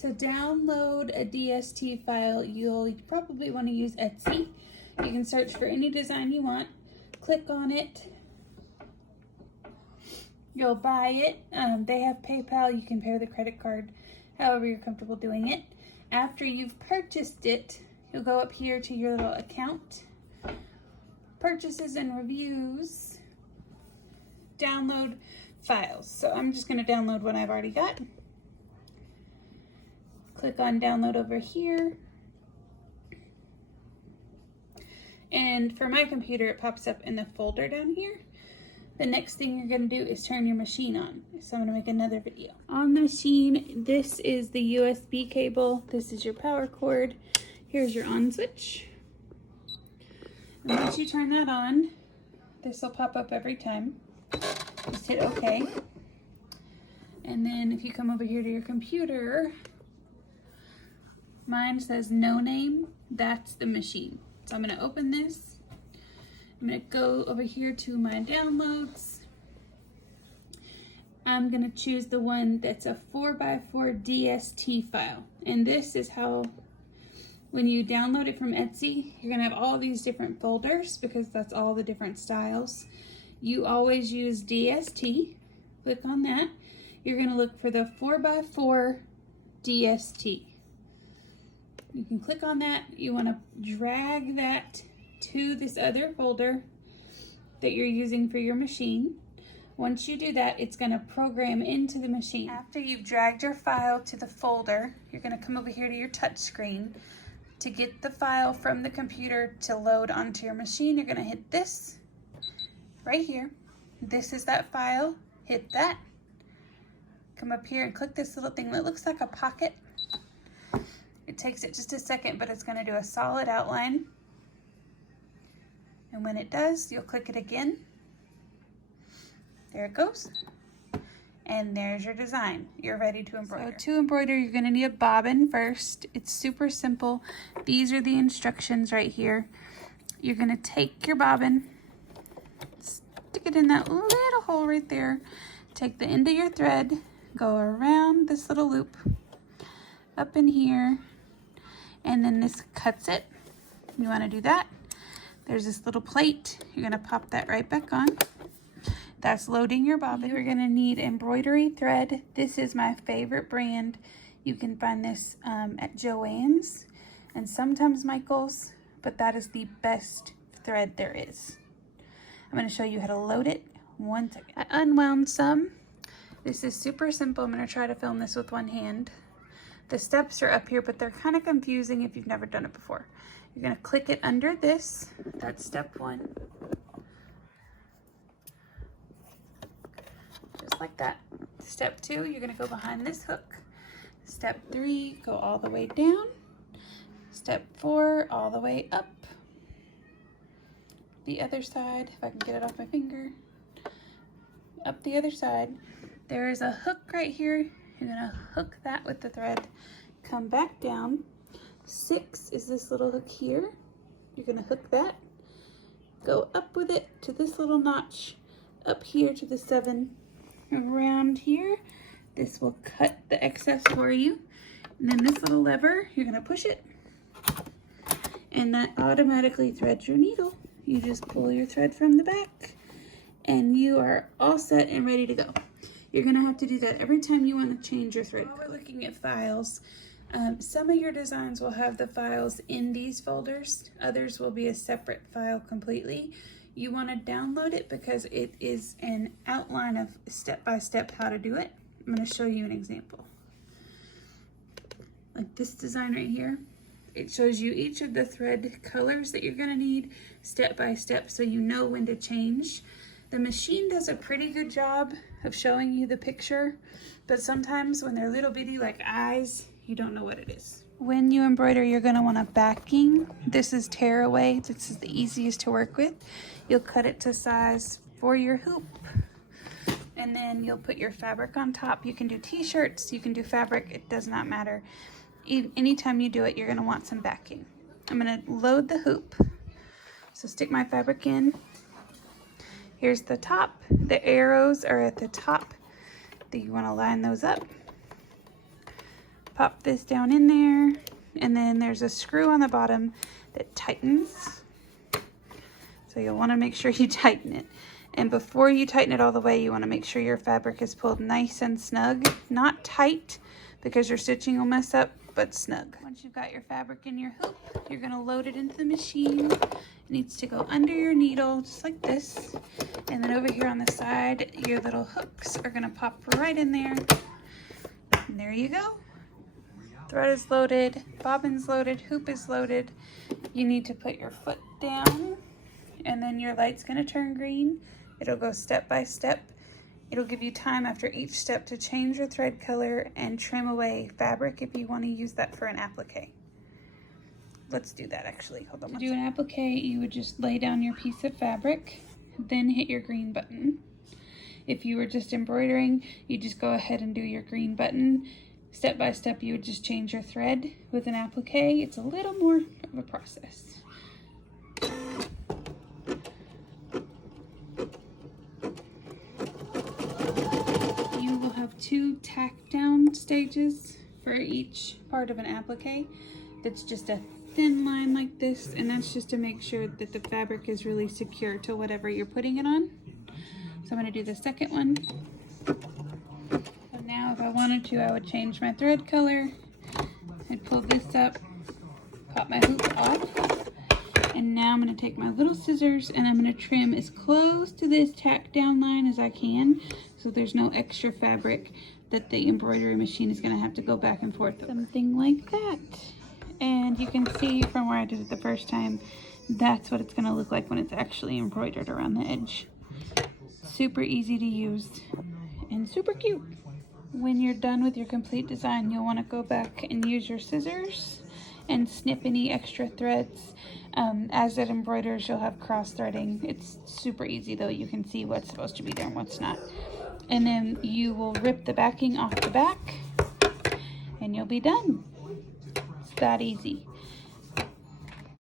To download a DST file, you'll probably want to use Etsy. You can search for any design you want, click on it, you'll buy it. They have PayPal, you can pay with a credit card, however you're comfortable doing it. After you've purchased it, you'll go up here to your little account, purchases and reviews, download files. So I'm just going to download one I've already got. Click on download over here. And for my computer, it pops up in the folder down here. The next thing you're going to do is turn your machine on. So I'm going to make another video. On the machine, this is the USB cable. This is your power cord. Here's your on switch. And once you turn that on, this will pop up every time. Just hit OK. And then if you come over here to your computer, mine says no name. That's the machine. So I'm going to open this. I'm going to go over here to my downloads. I'm going to choose the one that's a 4x4 DST file. And this is how, when you download it from Etsy, you're going to have all these different folders because that's all the different styles. You always use DST. Click on that. You're going to look for the 4x4 DST. You can click on that. You want to drag that to this other folder that you're using for your machine. Once you do that, it's going to program into the machine. After you've dragged your file to the folder, you're going to come over here to your touch screen. To get the file from the computer to load onto your machine, you're going to hit this right here. This is that file. Hit that. Come up here and click this little thing that looks like a pocket. It takes it just a second, but it's going to do a solid outline. And when it does, you'll click it again. There it goes. And there's your design. You're ready to embroider. So to embroider, you're going to need a bobbin first. It's super simple. These are the instructions right here. You're going to take your bobbin, stick it in that little hole right there. Take the end of your thread, go around this little loop, up in here, and then this cuts it. You want to do that. There's this little plate. You're going to pop that right back on. That's loading your bobbin. You're going to need embroidery thread. This is my favorite brand. You can find this at Joann's and sometimes Michael's, but that is the best thread there is. I'm going to show you how to load it. One second. I unwound some. This is super simple. I'm going to try to film this with one hand. The steps are up here, but they're kind of confusing if you've never done it before. You're going to click it under this. That's step one. Just like that. Step two, you're going to go behind this hook. Step three, go all the way down. Step four, all the way up. The other side, if I can get it off my finger. Up the other side. There is a hook right here. You're going to hook that with the thread. Come back down. 6 is this little hook here. You're going to hook that. Go up with it to this little notch. Up here to the 7. Around here. This will cut the excess for you. And then this little lever, you're going to push it. And that automatically threads your needle. You just pull your thread from the back. And you are all set and ready to go. You're going to have to do that every time you want to change your thread. While we're looking at files, some of your designs will have the files in these folders. Others will be a separate file completely. You want to download it because it is an outline of step-by-step how to do it. I'm going to show you an example. Like this design right here. It shows you each of the thread colors that you're going to need step by step so you know when to change. The machine does a pretty good job of showing you the picture, but sometimes when they're little bitty like eyes, you don't know what it is. When you embroider, you're going to want a backing. This is tearaway. This is the easiest to work with. You'll cut it to size for your hoop, and then you'll put your fabric on top. You can do t-shirts, you can do fabric, it does not matter. Anytime you do it, you're going to want some backing. I'm going to load the hoop. So stick my fabric in. Here's the top. The arrows are at the top. You want to line those up. Pop this down in there, and then there's a screw on the bottom that tightens. So you'll want to make sure you tighten it. And before you tighten it all the way, you want to make sure your fabric is pulled nice and snug, not tight because your stitching will mess up, but snug. Once you've got your fabric in your hoop, you're going to load it into the machine. It needs to go under your needle, just like this. And then over here on the side, your little hooks are going to pop right in there. And there you go. Thread is loaded, bobbin's loaded, hoop is loaded. You need to put your foot down, and then your light's going to turn green. It'll go step by step. It'll give you time after each step to change your thread color and trim away fabric if you want to use that for an applique. Let's do that actually. Hold on. To do an applique, you would just lay down your piece of fabric, then hit your green button. If you were just embroidering, you just go ahead and do your green button. Step by step, you would just change your thread. With an applique, it's a little more of a process. You will have 2 tack down stages for each part of an applique. That's just a thin line like this, and that's just to make sure that the fabric is really secure to whatever you're putting it on. So I'm going to do the second one. So now if I wanted to, I would change my thread color. I'd pull this up, pop my hoop off, and now I'm going to take my little scissors and I'm going to trim as close to this tack down line as I can, so there's no extra fabric that the embroidery machine is going to have to go back and forth. Something like that. And you can see from where I did it the first time, that's what it's going to look like when it's actually embroidered around the edge. Super easy to use and super cute. When you're done with your complete design, you'll want to go back and use your scissors and snip any extra threads. As it embroiders, you'll have cross threading. It's super easy though. You can see what's supposed to be there and what's not. And then you will rip the backing off the back and you'll be done. It's that easy.